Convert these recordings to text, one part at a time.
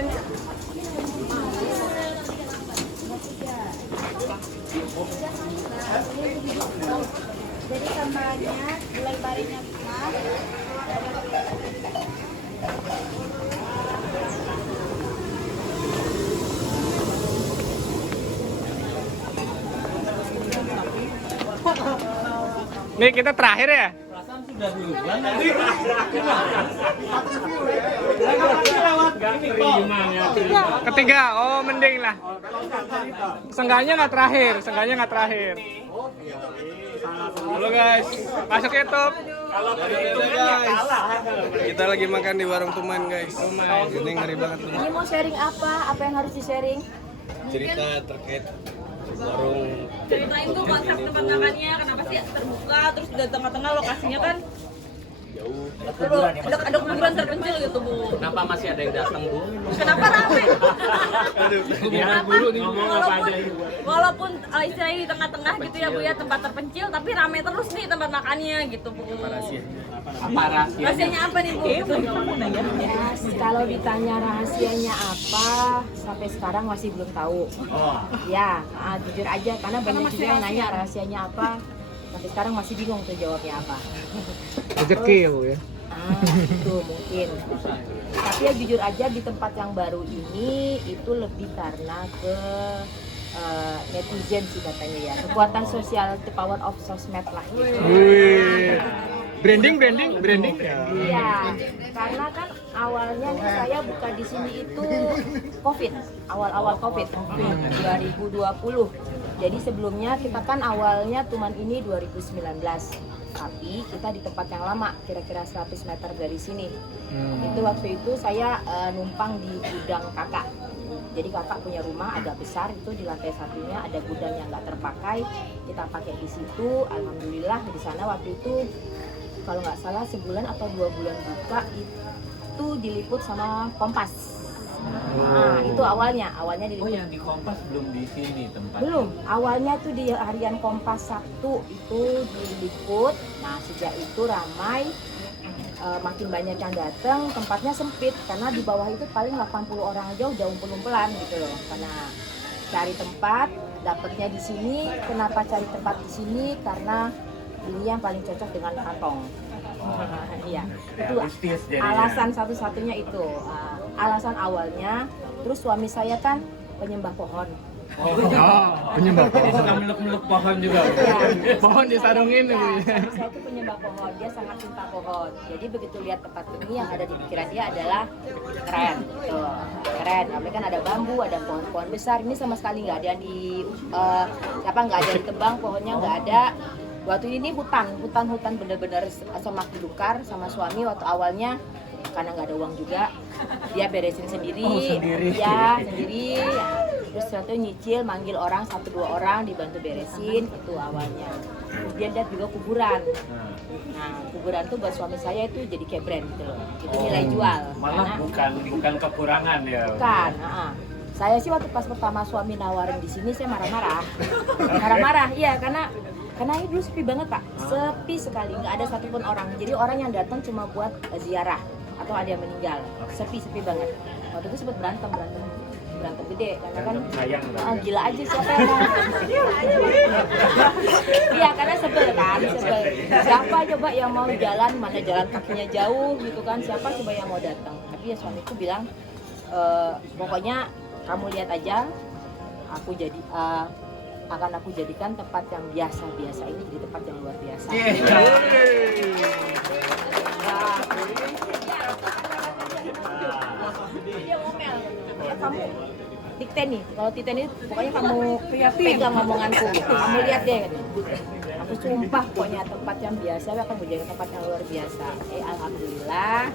Jadi sambalnya gulai barinya mas. Nih kita terakhir ya. Perasaan sudah duluan tadi. Ketiga, oh mending lah. Seenggaknya nggak terakhir, Halo guys, masuk YouTube. Guys, kita lagi makan di warung Tuman guys. Ini ngeri banget nih. Ini mau sharing apa? Apa yang harus di-sharing? Cerita terkait warung. Ceritain tuh konsep tempat makannya, kenapa sih terbuka, terus di tengah-tengah lokasinya kan ada kuburan terpencil gitu Bu. Kenapa masih ada yang datang, Bu? Kenapa rame? Kenapa? Walaupun istilahnya di tengah-tengah gitu ya Bu ya, tempat terpencil, tapi rame terus nih tempat makannya gitu Bu. Apa rahasianya? Rahasianya apa nih Bu? Ya, kalau ditanya rahasianya apa, sampai sekarang masih belum tahu. Ya, jujur aja karena banyak juga yang nanya rahasianya apa. Sampai sekarang masih bingung tuh jawabnya apa. Rezeki ya Bu ya. Itu mungkin. Tapi ya jujur aja di tempat yang baru ini itu lebih karena ke netizen sih katanya ya. Kekuatan sosial, the power of sosmed lah gitu. Wih. Branding. Iya, karena kan awalnya nih saya buka di sini itu COVID, awal-awal COVID 2020. Jadi sebelumnya kita kan awalnya Tuman ini 2019, tapi kita di tempat yang lama, kira-kira 100 meter dari sini. Itu waktu itu saya numpang di gudang kakak. Jadi kakak punya rumah agak besar, itu di lantai satunya ada gudang yang nggak terpakai. Kita pakai di situ, alhamdulillah di sana waktu itu kalau nggak salah sebulan atau 2 bulan buka itu diliput sama Kompas. Nah, itu awalnya diliput. Oh, yang di Kompas belum di sini tempatnya? Belum, awalnya tuh di harian Kompas Sabtu itu diliput. Nah, sejak itu ramai, makin banyak yang datang, tempatnya sempit karena di bawah itu paling 80 orang aja udah umpel-umpelan gitu loh. Karena cari tempat, dapatnya di sini. Kenapa cari tempat di sini? Karena ini yang paling cocok dengan kantong. Iya, itu alasan satu-satunya itu. Alasan awalnya, terus suami saya kan penyembah pohon. Penyembah. Suka meluk-meluk pohon juga. Ya, Pohon disarungin ya. saya itu penyembah pohon, dia sangat cinta pohon. Jadi begitu lihat tempat ini yang ada di pikiran dia adalah keren, tuh, keren. Apalagi kan ada bambu, ada pohon-pohon besar. Ini sama sekali nggak ada yang nggak ada yang ditebang, pohonnya nggak ada. Waktu ini hutan bener-bener semak belukar sama suami waktu awalnya karena nggak ada uang juga dia beresin sendiri. Ya sendiri ya. Terus waktu nyicil manggil orang 1-2 orang dibantu beresin itu awalnya. Kemudian lihat juga kuburan. Nah kuburan tuh buat suami saya itu jadi kayak brand gitu loh, itu nilai jual. Malah bukan kekurangan ya. Bukan. Saya sih waktu pas pertama suami nawarin di sini saya marah-marah, iya karena ini dulu sepi banget Pak, sepi sekali, nggak ada satupun orang. Jadi orang yang datang cuma buat ziarah atau ada yang meninggal, sepi banget. Waktu itu sempat berantem gede, karena kan gila aja siapa yang mau? Iya karena sebel. Siapa coba yang mau jalan, mana jalan kakinya jauh gitu kan? Siapa coba yang mau datang? Tapi ya suamiku bilang, pokoknya kamu lihat aja, aku jadikan tempat yang biasa ini jadi tempat yang luar biasa. Dia ngomel. Kamu dikten nih, kalau Titen ini pokoknya kamu pegang ngomonganku, kamu lihat deh. Aku sumpah pokoknya tempat yang biasa akan menjadi tempat yang luar biasa. Alhamdulillah.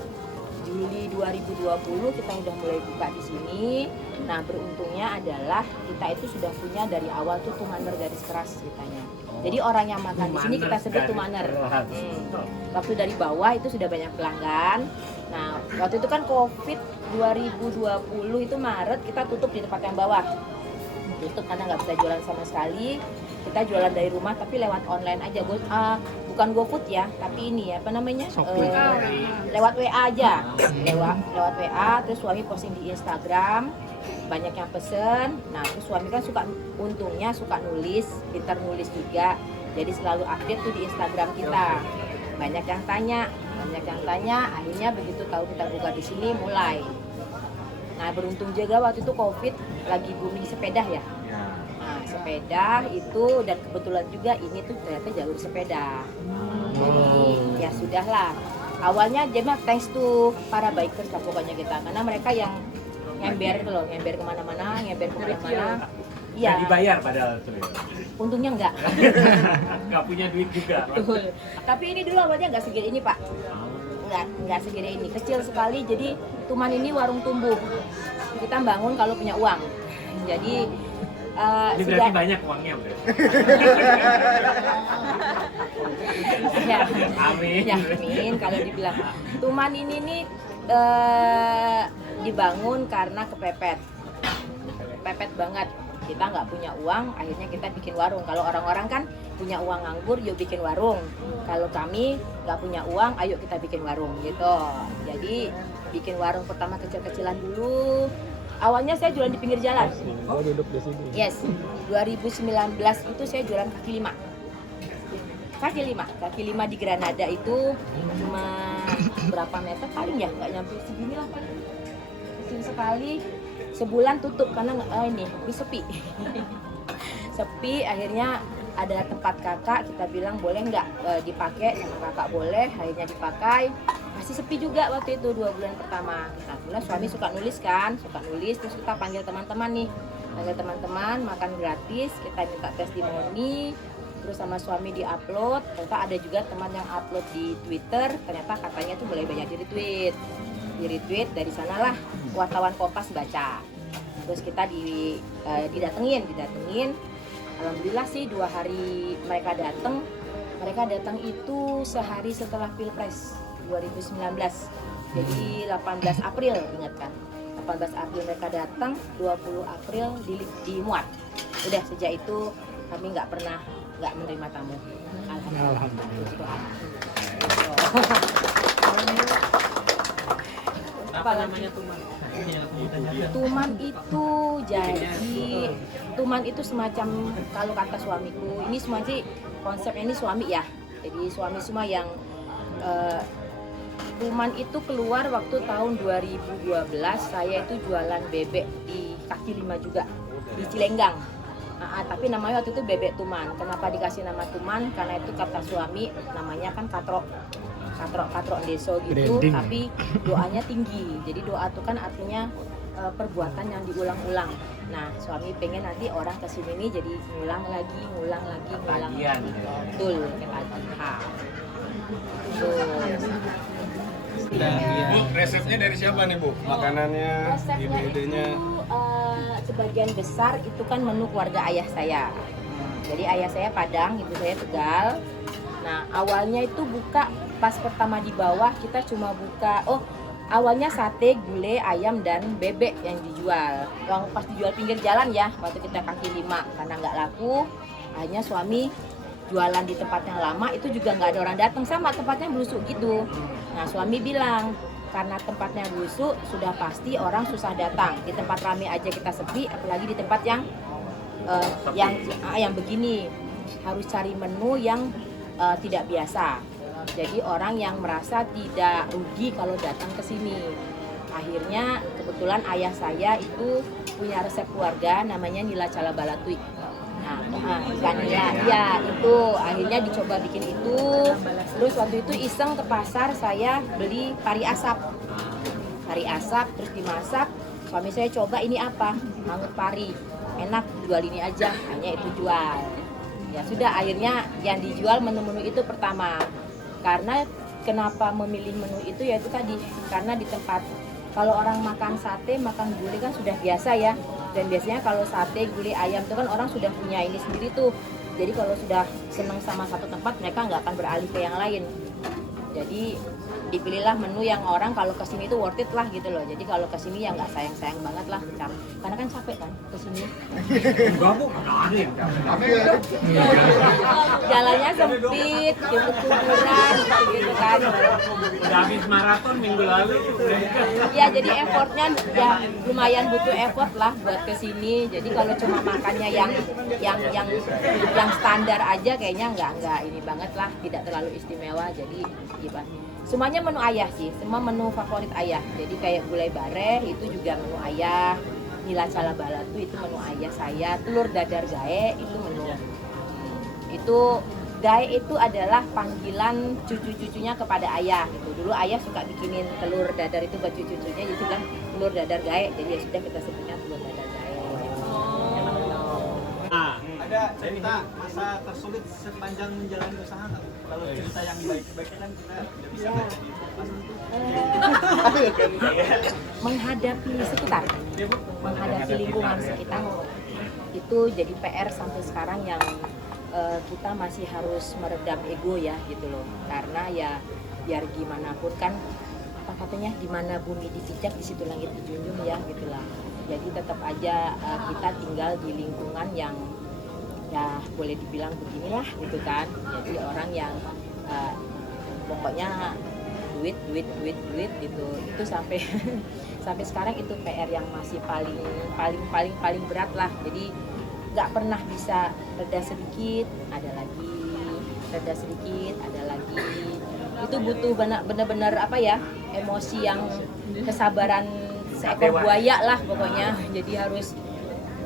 Juli 2020 kita udah mulai buka di sini. Nah beruntungnya adalah kita itu sudah punya dari awal tuh Tumaner garis keras ceritanya. Jadi orang yang makan di sini kita sebut Tumaner. Waktu dari bawah itu sudah banyak pelanggan. Nah waktu itu kan COVID 2020 itu Maret kita tutup di tempat yang bawah. Tutup karena nggak bisa jualan sama sekali. Kita jualan dari rumah tapi lewat online aja, bukan GoFood ya, tapi ini apa namanya, lewat WA aja, lewat WA, terus suami posting di Instagram, banyak yang pesen. Nah terus suami kan untungnya suka nulis, pintar nulis juga, jadi selalu update tuh di Instagram kita. Banyak yang tanya, akhirnya begitu tahu kita buka di sini mulai. Nah beruntung juga waktu itu COVID lagi booming sepeda ya. Nah sepeda itu, dan kebetulan juga ini tuh ternyata jalur sepeda. Jadi ya sudahlah. Awalnya jadi thanks to para bikers lah pokoknya kita, karena mereka yang ngember itu loh, ngember kemana-mana. Iya. Nggak dibayar padahal tuh. Untungnya enggak. Nggak punya duit juga. Betul. Tapi ini dulu awalnya nggak segede ini Pak. Nggak segede ini, kecil sekali. Jadi Tuman ini warung tumbuh. Kita bangun kalau punya uang. Jadi Ini berarti banyak uangnya berarti. ya, Amin. ya, amin. Kalau dibilang Tuman ini nih dibangun karena kepepet banget. Kita nggak punya uang, akhirnya kita bikin warung. Kalau orang-orang kan punya uang nganggur, yuk bikin warung. Kalau kami nggak punya uang, ayo kita bikin warung gitu. Jadi bikin warung pertama kecil-kecilan dulu. Awalnya saya jualan di pinggir jalan. Oh, duduk di sini. Yes, 2019 itu saya jualan kaki lima. Kaki lima di Granada itu cuma berapa meter paling ya, nggak nyampe segini lah paling. Kecil sekali. Sebulan tutup karena ini sepi. Sepi, akhirnya ada tempat kakak, kita bilang boleh nggak dipakai, sama kakak boleh, akhirnya dipakai. Masih sepi juga waktu itu 2 bulan pertama. Nah, kemudian suami suka nulis, terus kita panggil teman-teman nih, makan gratis, kita minta testimoni, terus sama suami di-upload. Ternyata ada juga teman yang upload di Twitter, ternyata katanya tuh boleh banyak di-retweet. Dari sanalah wartawan Kompas baca. Terus kita didatengin. Alhamdulillah sih 2 hari mereka datang itu sehari setelah Pilpres 2019. Jadi 18 April, ingat kan? 18 April mereka datang, 20 April dimuat. Udah sejak itu kami nggak menerima tamu. Alhamdulillah. Apa namanya Tuman? Tuman itu semacam, kalau kata suamiku, ini semua sih konsepnya ini suami ya. Jadi suami semua yang Tuman itu keluar waktu tahun 2012. Saya itu jualan bebek di kaki lima juga di Cilenggang. Tapi namanya waktu itu bebek Tuman. Kenapa dikasih nama Tuman? Karena itu kata suami, namanya kan katrok deso gitu. Branding. Tapi doanya tinggi. Jadi doa itu kan artinya perbuatan yang diulang-ulang. Nah suami pengen nanti orang kesini nih jadi ngulang lagi. Bagian, ya. Betul, ketagihan. Bu, resepnya dari siapa nih Bu? Makanannya, Resepnya ide-idenya. itu sebagian besar itu kan menu keluarga ayah saya. Jadi ayah saya Padang, ibu saya Tegal. Nah awalnya itu buka pas pertama di bawah kita cuma buka, awalnya sate, gulai, ayam dan bebek yang dijual. Yang pas dijual pinggir jalan ya, waktu kita kaki lima karena nggak laku, akhirnya suami jualan di tempat yang lama itu juga nggak ada orang datang, sama tempatnya busuk gitu. Nah suami bilang karena tempatnya busuk sudah pasti orang susah datang. Di tempat rame aja kita sepi, apalagi di tempat yang begini harus cari menu yang tidak biasa. Jadi orang yang merasa tidak rugi kalau datang ke sini. Akhirnya kebetulan ayah saya itu punya resep keluarga namanya Nila Cala Balatui. Nah, ikan nila, ya itu akhirnya dicoba bikin itu. Terus waktu itu iseng ke pasar, saya beli pari asap, terus dimasak. Suami saya coba ini apa, mangut pari, enak, jual ini aja, hanya itu jual. Ya sudah, akhirnya yang dijual menu-menu itu pertama. Karena kenapa memilih menu itu yaitu tadi, karena di tempat kalau orang makan sate, makan gulai kan sudah biasa ya. Dan biasanya kalau sate, gulai, ayam itu kan orang sudah punya ini sendiri tuh. Jadi kalau sudah senang sama satu tempat, mereka nggak akan beralih ke yang lain. Jadi dipilihlah menu yang orang kalau kesini tuh worth it lah gitu loh. Jadi kalau kesini ya nggak sayang-sayang banget lah, karena kan capek kan kesini. Enggak bu, mana ada yang capek. Jalannya sempit, kuburan gitu kan. Udah habis maraton minggu lalu. Ya jadi effortnya ya lumayan butuh effort lah buat kesini. Jadi kalau cuma makannya yang standar aja kayaknya nggak ini banget lah, tidak terlalu istimewa. Jadi gimana? Semuanya menu ayah sih, semua menu favorit ayah. Jadi kayak gulai bareh itu juga menu ayah, nila cala balatu itu menu ayah saya, telur dadar gae itu menu itu gae itu adalah panggilan cucu-cucunya kepada ayah gitu. Dulu ayah suka bikinin telur dadar itu buat cucu-cucunya, jadi kan telur dadar gae, jadi ya sudah kita sebutnya telur dadar gae. Ada cerita masa tersulit sepanjang menjalani usaha nggak? Kalau cerita yang baik-baiknya kan kita udah bisa baca di Menghadapi sekitar, menghadapi lingkungan sekitar itu jadi PR sampai sekarang yang kita masih harus meredam ego ya gitu loh, karena ya biar gimana pun kan apa katanya, di mana bumi dipijak di situ langit dijunjung ya gitulah. Jadi tetap aja kita tinggal di lingkungan yang ya boleh dibilang beginilah gitu kan. Jadi orang yang pokoknya duit gitu, itu sampai sampai sekarang itu PR yang masih paling berat lah. Jadi nggak pernah bisa reda sedikit ada lagi, reda sedikit ada lagi. Itu butuh benar-benar apa ya, emosi yang kesabaran seekor buaya lah pokoknya. Jadi harus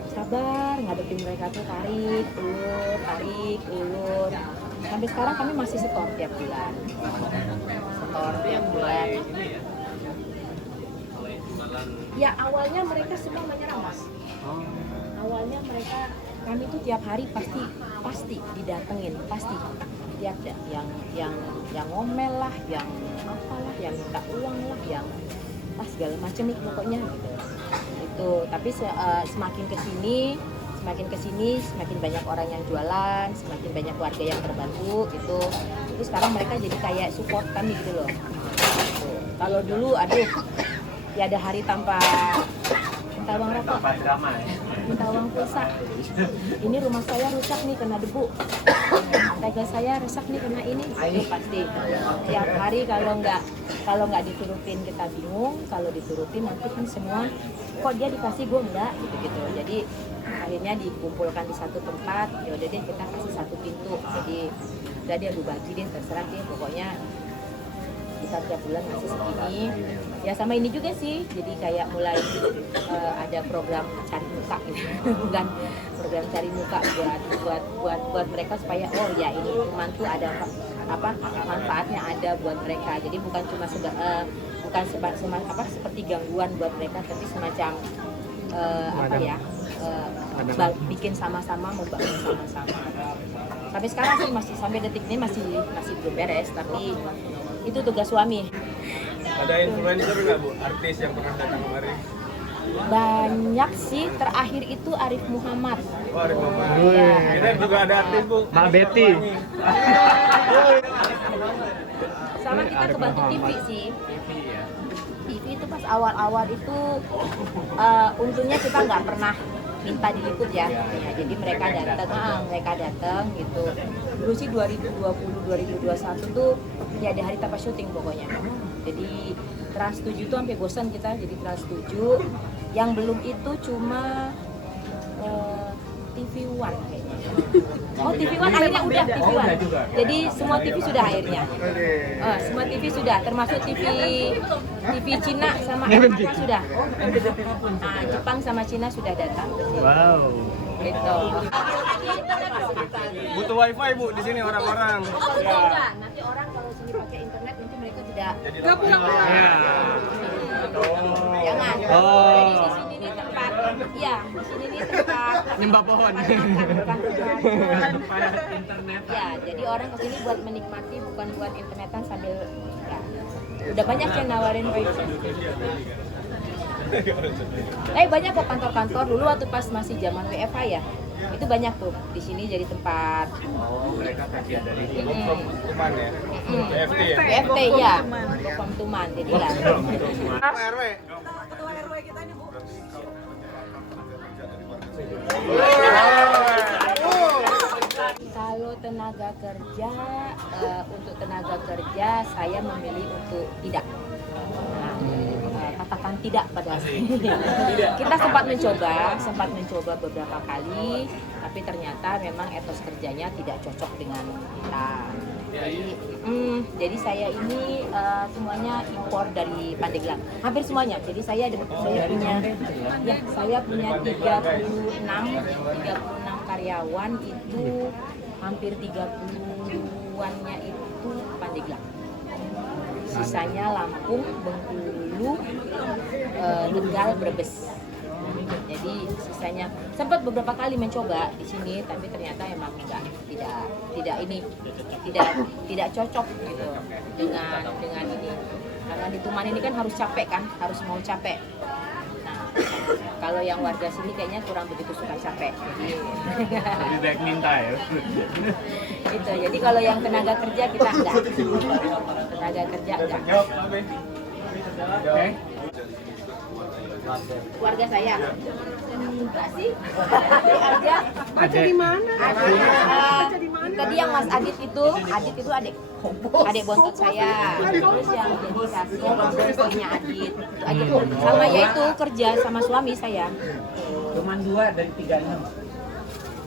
sabar ngadepin mereka tuh, tarik ulur. Sampai sekarang kami masih setor tiap bulan. Ya awalnya mereka semua menyerang mas. Awalnya kami tuh tiap hari pasti didatengin, pasti tiap yang ngomel lah, yang apalah, yang minta uang lah, yang segala macam nih pokoknya gitu. Itu tapi semakin kesini semakin banyak orang yang jualan, semakin banyak warga yang terbantu gitu. Terus sekarang mereka jadi kayak support kami gitu loh. Gitu. Kalau dulu aduh ya ada hari tanpa minta uang rokok, minta uang pulsa. Ini rumah saya rusak nih kena debu, tega saya rusak nih kena ini. Itu pasti tiap hari kalau nggak diturutin kita bingung, kalau diturutin nanti kan semua kok dia dikasih gue enggak gitu. Jadi akhirnya dikumpulkan di satu tempat, ya udah deh kita kasih satu pintu. Jadi udah dia lu bagi deh, terserah deh pokoknya kita tiap bulan masih segini. Ya sama ini juga sih, jadi kayak mulai ada program cari muka gitu. Bukan program cari muka buat mereka supaya oh ya ini teman tuh ada manfaatnya ada buat mereka. Jadi bukan cuma seperti gangguan buat mereka, tapi semacam bikin sama-sama, membangun sama-sama. Sampai sekarang sih masih sampai detik ini masih belum beres, tapi itu tugas suami. Ada influencer nggak bu, artis yang pernah datang kemari? Banyak sih, terakhir itu Arif Muhammad. Oh, Arif Muhammad. Ya, Kita juga ada artis bu. Mak Betty. sama kita kebantu TV sih. TV itu pas awal-awal itu untungnya kita nggak pernah minta diliput ya. Jadi mereka datang gitu. Dulu sih 2020-2021 tuh ya ada hari tanpa syuting pokoknya. Jadi Trans 7 tuh sampai bosan kita jadi Trans 7. Yang belum itu cuma TV One kayaknya. Oh TV One akhirnya udah TV One. Jadi semua TV sudah akhirnya. Semua TV sudah, termasuk TV Cina sama Amerika sudah. Jepang sama Cina sudah datang. Wow. Gitu. Butuh wifi bu di sini orang-orang. Enggak, nanti orang kalau sini pakai internet nanti mereka tidak pulang. Jangan. Jadi di sini nih tempat, iya di sini nih tempat Nyembah pohon. Tempat internet. Ya, jadi orang kesini buat menikmati, bukan buat internetan sambil ya. Udah banyak yang nawarin wifi. Banyak kok kantor-kantor dulu waktu pas masih zaman WFH ya. Itu banyak tuh di sini jadi tempat Mereka bagian dari Tuman ya. PFT ya. PFT ya, Tuman jadi lah. RW. Kalau tenaga kerja, untuk tenaga kerja saya memilih untuk tidak. Nah, katakan tidak pada kita sempat mencoba beberapa kali, tapi ternyata memang etos kerjanya tidak cocok dengan kita. Jadi saya ini semuanya impor dari Pandeglang, hampir semuanya. Jadi saya punya 36 karyawan, itu hampir 30-annya itu Pandeglang. Sisanya Lampung, Bengkulu, Tegal, Brebes. Jadi sisanya sempat beberapa kali mencoba di sini, tapi ternyata emang tidak cocok gitu dengan ini. Karena di Tuman ini kan harus capek kan, harus mau capek. Nah, kalau yang warga sini kayaknya kurang begitu suka capek. Jadi lebih baik minta ya. gitu. Jadi kalau yang tenaga kerja kita enggak. Tenaga kerja enggak. Oke. Keluarga saya enggak sih. Ada di mana? Tadi yang Mas Adit itu adik bontot saya. Terus yang jadi kasir istrinya Adit. Sama ya itu kerja sama suami saya. Cuman 2 dari 36.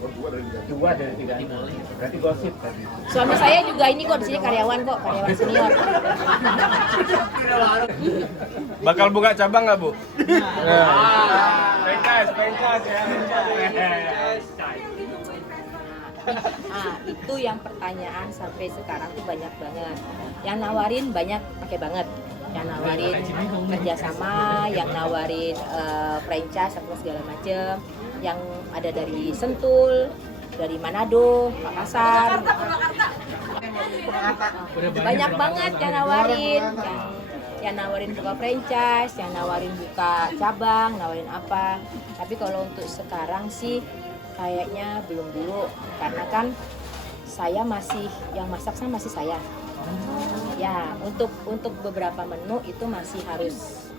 2 dari 36. Berarti gosip tadi. Suami saya juga ini kok di sini karyawan senior. Bakal buka cabang nggak, Bu? Franchise ya. Nah, itu yang pertanyaan sampai sekarang tuh banyak banget. Yang nawarin banyak pakai banget. Yang nawarin kerjasama, yang nawarin franchise apa segala macem. Yang ada dari Sentul, dari Manado, Makassar. Banyak banget yang nawarin, yang nawarin buka franchise, yang nawarin buka cabang, nawarin apa. Tapi kalau untuk sekarang sih kayaknya belum dulu, karena kan saya yang masak masih saya. Ya, untuk beberapa menu itu masih harus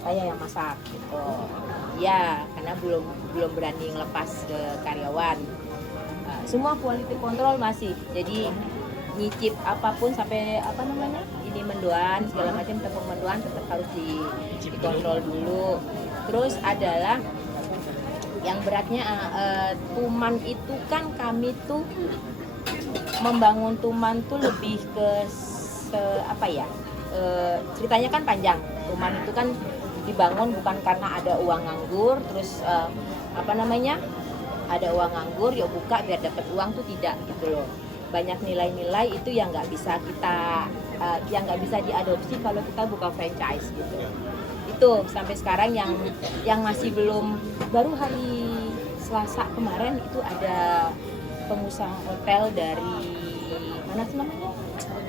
saya yang masak gitu. Ya, karena belum berani ngelepas ke karyawan. Semua quality control masih. Jadi nyicip apapun sampai ini mendoan segala macam, tepung mendoan tetap harus dikontrol dulu. Terus adalah yang beratnya Tuman itu kan kami tuh membangun Tuman tuh lebih ke ceritanya kan panjang. Tuman itu kan dibangun bukan karena ada uang nganggur, terus ada uang nganggur ya buka biar dapat uang tuh tidak gitu loh. Banyak nilai-nilai itu yang nggak bisa diadopsi kalau kita buka franchise gitu. Itu sampai sekarang yang masih belum, baru hari Selasa kemarin itu ada pengusaha hotel dari mana sih namanya?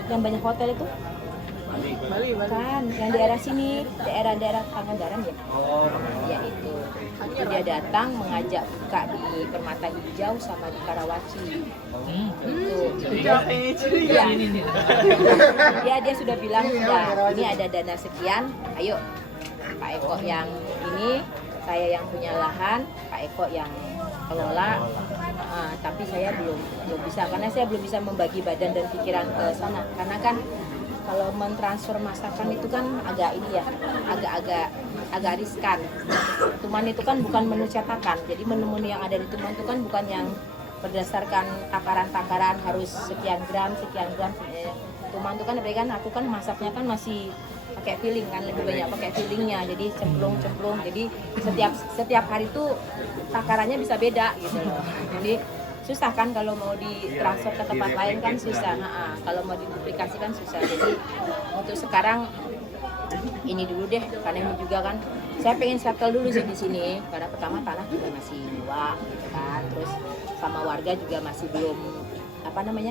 Yang banyak hotel itu? Bali kan, yang daerah sini, daerah Pangandaran ya. Ya itu dia datang mengajak buka di Permata Hijau sama di Karawaci. Dia sudah bilang ini ada dana sekian, ayo Pak Eko yang ini, saya yang punya lahan, Pak Eko yang kelola. Tapi saya belum bisa, karena saya belum bisa membagi badan dan pikiran ke sana, karena kan kalau mentransfer masakan itu kan agak riskan. Tuman itu kan bukan menu cetakan, jadi menu-menu yang ada di Tuman itu kan bukan yang berdasarkan takaran-takaran harus sekian gram. Tuman itu kan aku kan masaknya kan masih pakai feeling kan, lebih banyak pakai feelingnya, jadi cemplung. Jadi setiap hari itu takarannya bisa beda gitu loh. Jadi susah kan kalau mau ditransfer ke tempat lain kan susah. Kalau mau diduplikasikan susah. Jadi untuk sekarang ini dulu deh, karena ini juga kan saya pengen settle dulu sih di sini, karena pertama tanah juga masih luas gitu kan, terus sama warga juga masih belum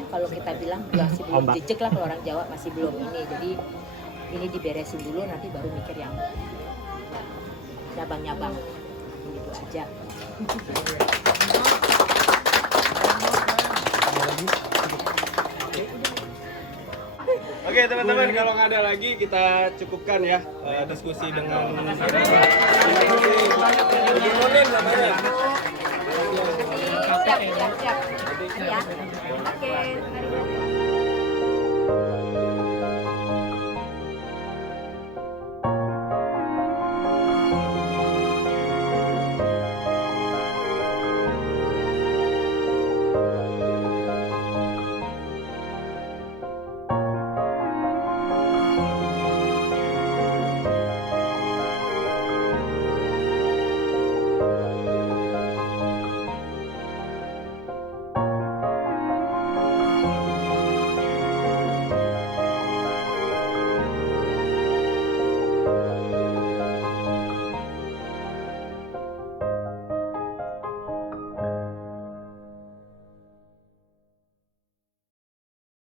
kalau kita bilang masih belum jejek lah, kalau orang Jawa masih belum ini. Jadi ini diberesin dulu, nanti baru mikir yang nyabang gitu aja. Oke teman-teman, kalau nggak ada lagi kita cukupkan ya diskusi dengan Siap. Ya. Oke, mari.